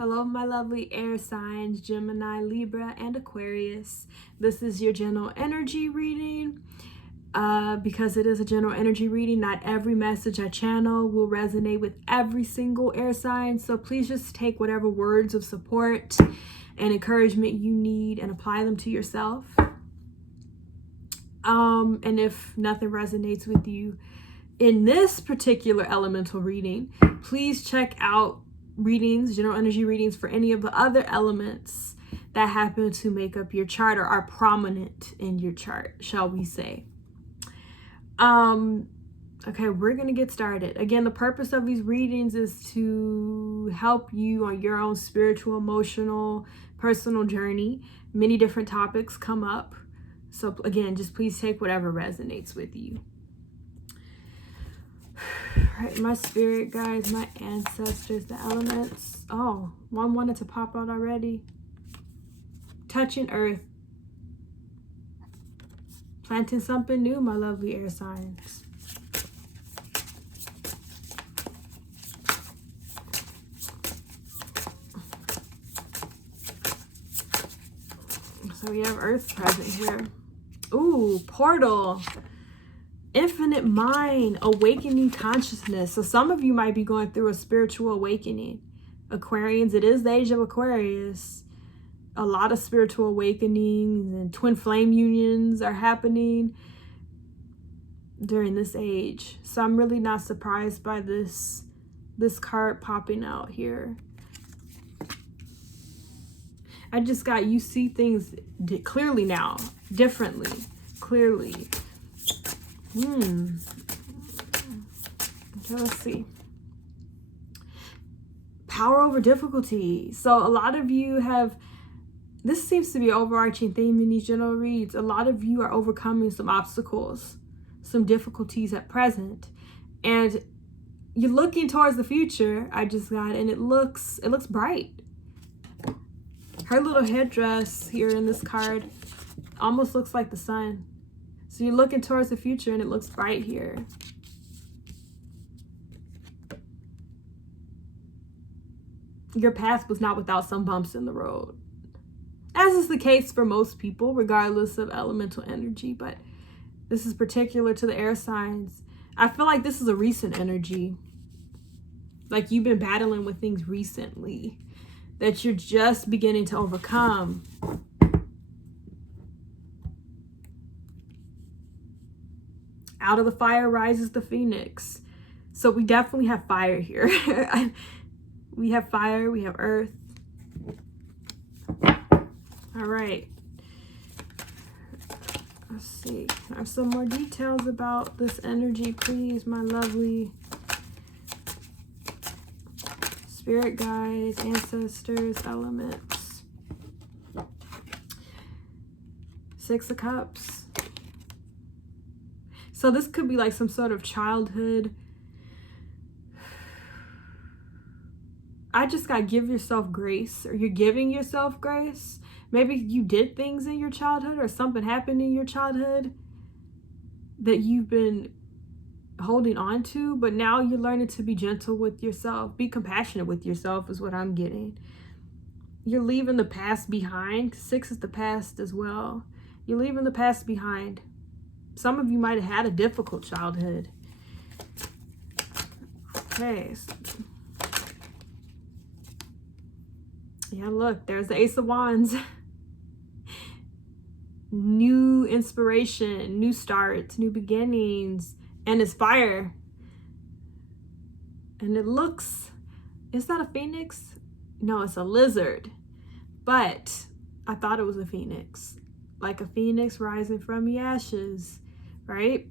Hello, my lovely air signs, Gemini, Libra, and Aquarius. This is your general energy reading. Because it is a general energy reading, not every message I channel will resonate with every single air sign. So please just take whatever words of support and encouragement you need and apply them to yourself. And if nothing resonates with you in this particular elemental reading, please check out readings, general energy readings for any of the other elements that happen to make up your chart or are prominent in your chart, shall we say. Okay, we're gonna get started. Again, the purpose of these readings is to help you on your own spiritual, emotional, personal journey. Many different topics come up. So again, just please take whatever resonates with you. All right, my spirit guides, my ancestors, the elements. Oh, one wanted to pop out already. Touching earth. Planting something new, my lovely air signs. So we have earth present here. Ooh, portal. Infinite mind, awakening consciousness. So some of you might be going through a spiritual awakening. Aquarians, it is the age of Aquarius. A lot of spiritual awakenings and twin flame unions are happening during this age. So I'm really not surprised by this card popping out here. I just got, you see things clearly now, differently, clearly. Okay, let's see. Power over difficulty. So a lot of you have, this seems to be an overarching theme in these general reads. A lot of you are overcoming some obstacles, some difficulties at present. And you're looking towards the future, I just got, and it looks bright. Her little headdress here in this card almost looks like the sun. So you're looking towards the future and it looks bright here. Your path was not without some bumps in the road. As is the case for most people, regardless of elemental energy, but this is particular to the air signs. I feel like this is a recent energy. Like you've been battling with things recently that you're just beginning to overcome. Out of the fire rises the phoenix. So we definitely have fire here. We have fire, we have earth. All right. Let's see. I have some more details about this energy, please, my lovely spirit guides, ancestors, elements. Six of Cups. So this could be like some sort of childhood. I just got give yourself grace, or you're giving yourself grace. Maybe you did things in your childhood or something happened in your childhood that you've been holding on to, but now you're learning to be gentle with yourself. Be compassionate with yourself is what I'm getting. You're leaving the past behind. 6 is the past as well. You're leaving the past behind. Some of you might have had a difficult childhood. Okay. Yeah, look, there's the Ace of Wands. New inspiration, new starts, new beginnings, and it's fire. And it looks, it's not a phoenix. No, it's a lizard. But I thought it was a phoenix. Like a phoenix rising from the ashes, right?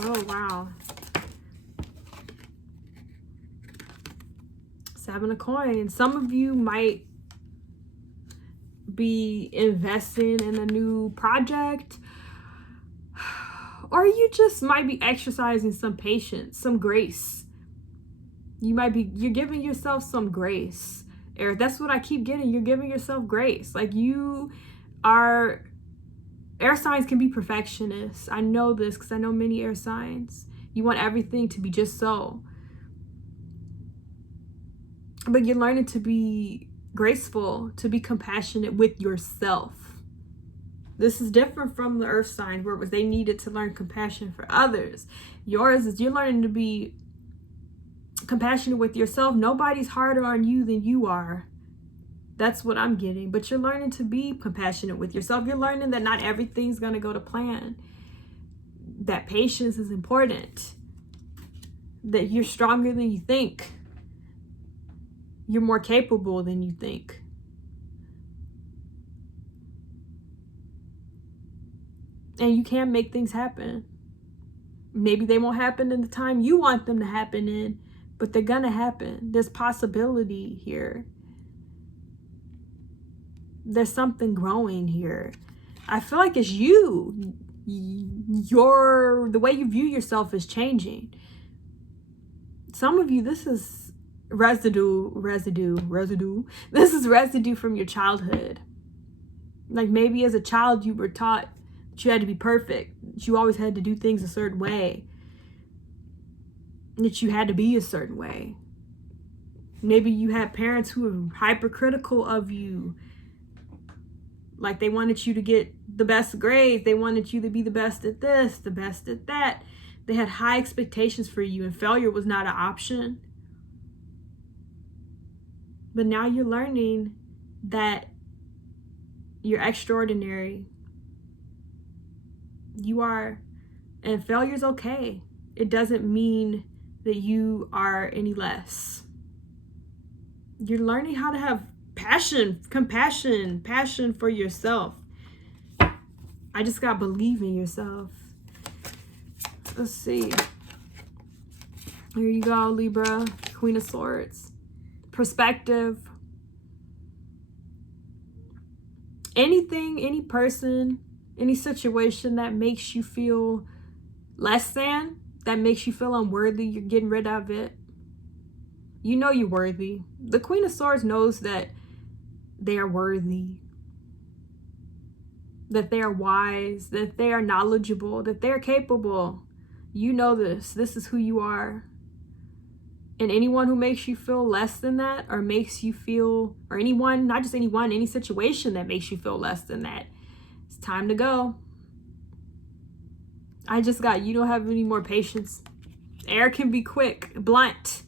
Oh, wow. 7 of Coins. Some of you might be investing in a new project, or you just might be exercising some patience, some grace. You're giving yourself some grace. Eric, that's what I keep getting. You're giving yourself grace. Like you are Air signs can be perfectionists. I know this because I know many air signs. You want everything to be just so. But you're learning to be graceful, to be compassionate with yourself. This is different from the earth sign where it was they needed to learn compassion for others. Yours is you're learning to be compassionate with yourself. Nobody's harder on you than you are. That's what I'm getting. But you're learning to be compassionate with yourself. You're learning that not everything's going to go to plan. That patience is important. That you're stronger than you think. You're more capable than you think. And you can make things happen. Maybe they won't happen in the time you want them to happen in, but they're gonna happen. There's possibility here. There's something growing here. I feel like it's you. The way you view yourself is changing. Some of you, this is residue. This is residue from your childhood. Like maybe as a child you were taught that you had to be perfect, that you always had to do things a certain way, that you had to be a certain way. Maybe you had parents who were hypercritical of you. Like they wanted you to get the best grades. They wanted you to be the best at this, the best at that. They had high expectations for you and failure was not an option. But now you're learning that you're extraordinary. You are. And failure's okay. It doesn't mean that you are any less. You're learning how to have passion, compassion, passion for yourself. I just got believe in yourself. Let's see. Here you go, Libra, Queen of Swords. Perspective. Anything, any person, any situation that makes you feel less than, that makes you feel unworthy, you're getting rid of it. You know you're worthy. The Queen of Swords knows that they are worthy, that they are wise, that they are knowledgeable, that they are capable. You know this. This is who you are. And anyone who makes you feel less than that, or makes you feel, or anyone, not just anyone, any situation that makes you feel less than that, it's time to go. I just got, you don't have any more patience. Air can be quick, blunt.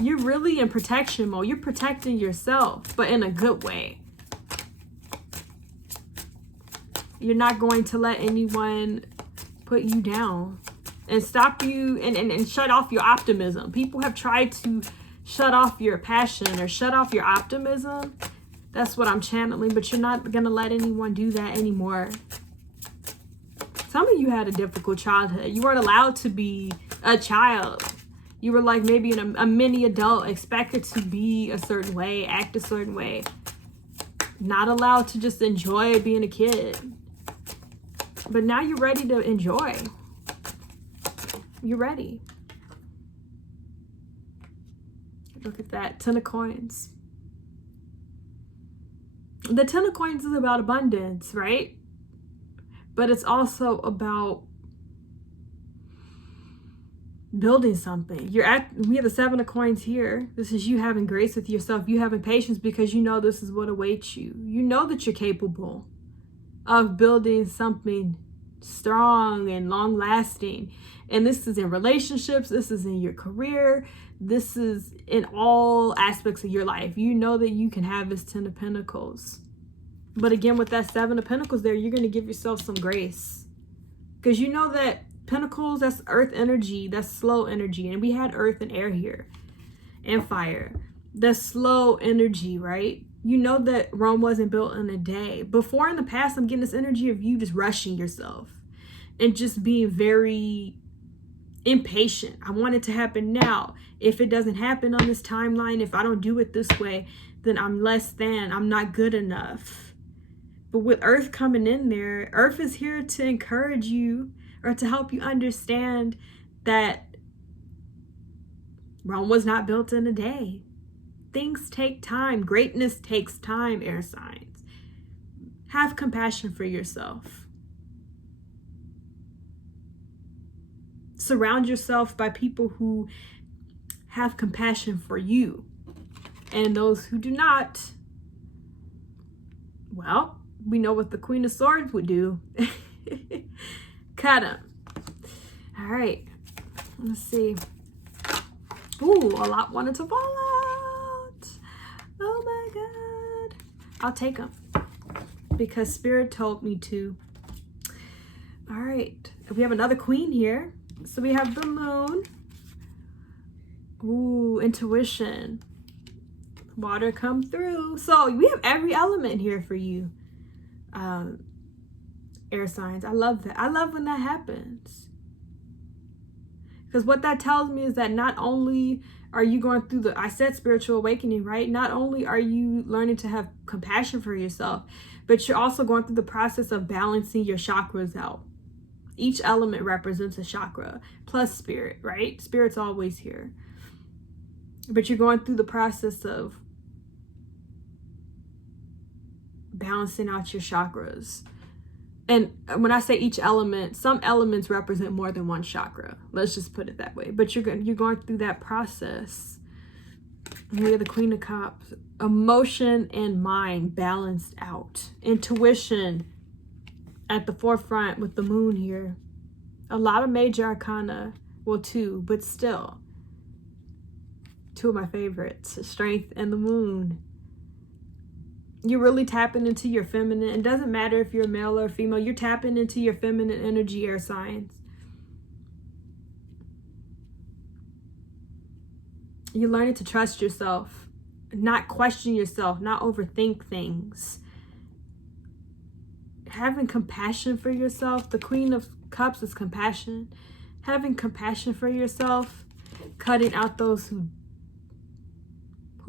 You're really in protection mode. You're protecting yourself, but in a good way. You're not going to let anyone put you down and stop you and shut off your optimism. People have tried to shut off your passion or shut off your optimism. That's what I'm channeling, but you're not going to let anyone do that anymore. Some of you had a difficult childhood. You weren't allowed to be a child. You were like maybe a mini adult, expected to be a certain way, act a certain way. Not allowed to just enjoy being a kid. But now you're ready to enjoy. You're ready. Look at that. 10 of Coins. The 10 of Coins is about abundance, right? But it's also about building something. We have the 7 of Coins here. This is you having grace with yourself. You having patience because you know this is what awaits you. You know that you're capable of building something strong and long lasting. And this is in relationships. This is in your career. This is in all aspects of your life. You know that you can have this 10 of Pentacles. But again, with that 7 of Pentacles there, you're going to give yourself some grace. Because you know that Pentacles, that's earth energy. That's slow energy. And we had earth and air here. And fire. That's slow energy, right? You know that Rome wasn't built in a day. Before in the past, I'm getting this energy of you just rushing yourself. And just being very impatient. I want it to happen now. If it doesn't happen on this timeline, if I don't do it this way, then I'm less than. I'm not good enough. But with Earth coming in there, Earth is here to encourage you or to help you understand that Rome was not built in a day. Things take time. Greatness takes time, air signs. Have compassion for yourself. Surround yourself by people who have compassion for you. And those who do not, well, we know what the Queen of Swords would do. Cut them. All right. Let's see. Ooh, a lot wanted to fall out. Oh my God. I'll take them because Spirit told me to. All right. We have another Queen here. So we have the Moon. Ooh, intuition. Water come through. So we have every element here for you. Air signs. I love that. I love when that happens. Because what that tells me is that not only are you going through I said spiritual awakening, right? Not only are you learning to have compassion for yourself, but you're also going through the process of balancing your chakras out. Each element represents a chakra plus spirit, right? Spirit's always here. But you're going through the process of balancing out your chakras. And when I say each element, some elements represent more than one chakra. Let's just put it that way. But you're going through that process. We have the Queen of Cups. Emotion and mind balanced out. Intuition at the forefront with the Moon here. A lot of major arcana. Well, 2, but still. 2 of my favorites. Strength and the Moon. You're really tapping into your feminine. It doesn't matter if you're male or female. You're tapping into your feminine energy, air signs. You're learning to trust yourself, not question yourself, not overthink things. Having compassion for yourself. The Queen of Cups is compassion. Having compassion for yourself, cutting out those who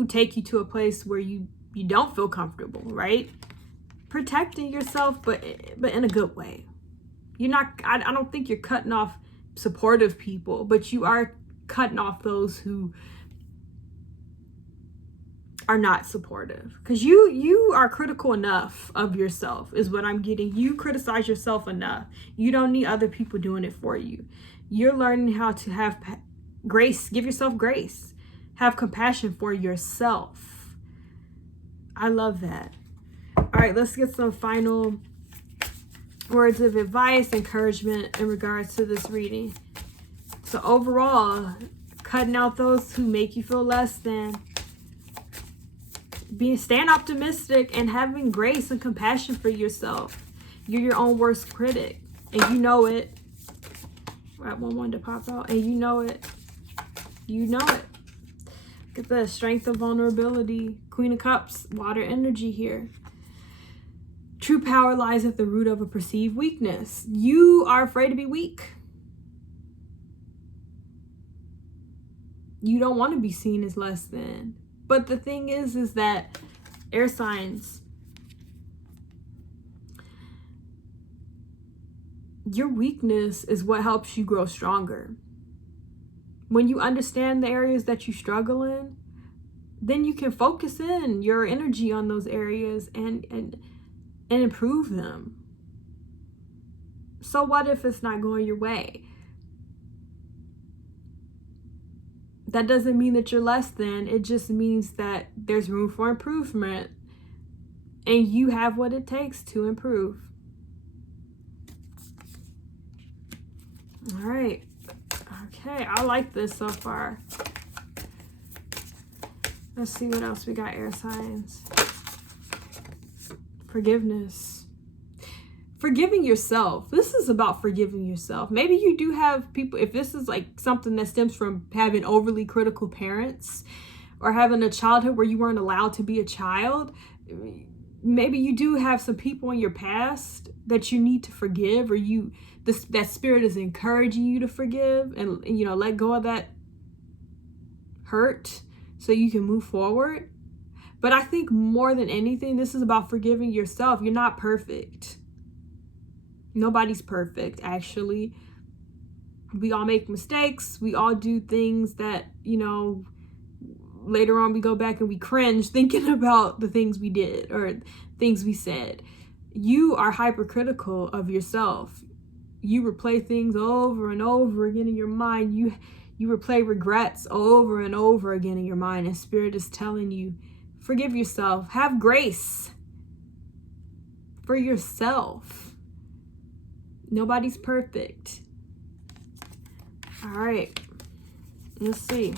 take you to a place where you don't feel comfortable, right? Protecting yourself, but in a good way. You're not, I don't think you're cutting off supportive people, but you are cutting off those who are not supportive. Because you are critical enough of yourself, is what I'm getting. You criticize yourself enough. You don't need other people doing it for you. You're learning how to have grace. Give yourself grace. Have compassion for yourself. I love that. All right, let's get some final words of advice, encouragement in regards to this reading. So overall, cutting out those who make you feel less than. Stand optimistic and having grace and compassion for yourself. You're your own worst critic, and you know it. Right, one wanted to pop out, and you know it. You know it. Get the strength of vulnerability. Queen of Cups, water energy here. True power lies at the root of a perceived weakness. You are afraid to be weak. You don't want to be seen as less than. But the thing is that air signs, your weakness is what helps you grow stronger. When you understand the areas that you struggle in, then you can focus in your energy on those areas and improve them. So what if it's not going your way? That doesn't mean that you're less than. It just means that there's room for improvement. And you have what it takes to improve. All right. Okay, I like this so far. Let's see what else we got, air signs. Forgiveness. Forgiving yourself. This is about forgiving yourself. Maybe you do have people, if this is like something that stems from having overly critical parents or having a childhood where you weren't allowed to be a child, maybe you do have some people in your past that you need to forgive, or that spirit is encouraging you to forgive and let go of that hurt so you can move forward. But I think more than anything, this is about forgiving yourself. You're not perfect. Nobody's perfect, actually. We all make mistakes. We all do things that, later on we go back and we cringe thinking about the things we did or things we said. You are hypercritical of yourself. You replay things over and over again in your mind. You replay regrets over and over again in your mind, and Spirit is telling you, forgive yourself. Have grace for yourself. Nobody's perfect. All right, let's see.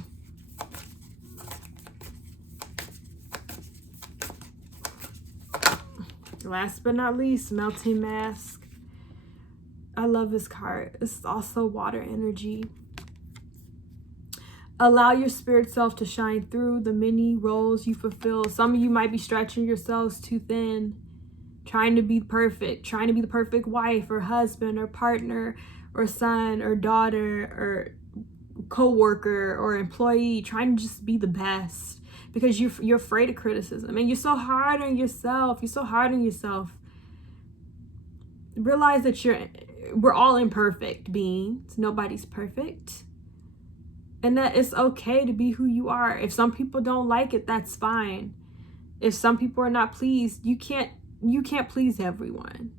Last but not least, Melting Mask. I love this card. It's also water energy. Allow your spirit self to shine through the many roles you fulfill. Some of you might be stretching yourselves too thin, trying to be perfect, trying to be the perfect wife or husband or partner or son or daughter or co-worker or employee, trying to just be the best because you're afraid of criticism and you're so hard on yourself. You're so hard on yourself. Realize that we're all imperfect beings. Nobody's perfect. And that it's okay to be who you are. If some people don't like it, that's fine. If some people are not pleased, you can't please everyone.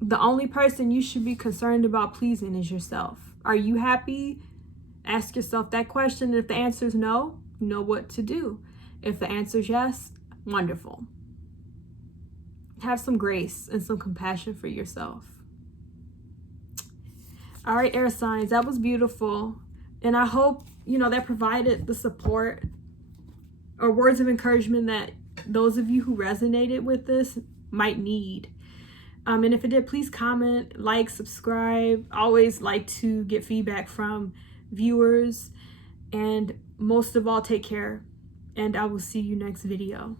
The only person you should be concerned about pleasing is yourself. Are you happy? Ask yourself that question. If the answer is no, you know what to do. If the answer is yes, wonderful. Have some grace and some compassion for yourself. All right, air signs, that was beautiful. And I hope, that provided the support or words of encouragement that those of you who resonated with this might need. And if it did, please comment, like, subscribe. I always like to get feedback from viewers. And most of all, take care. And I will see you next video.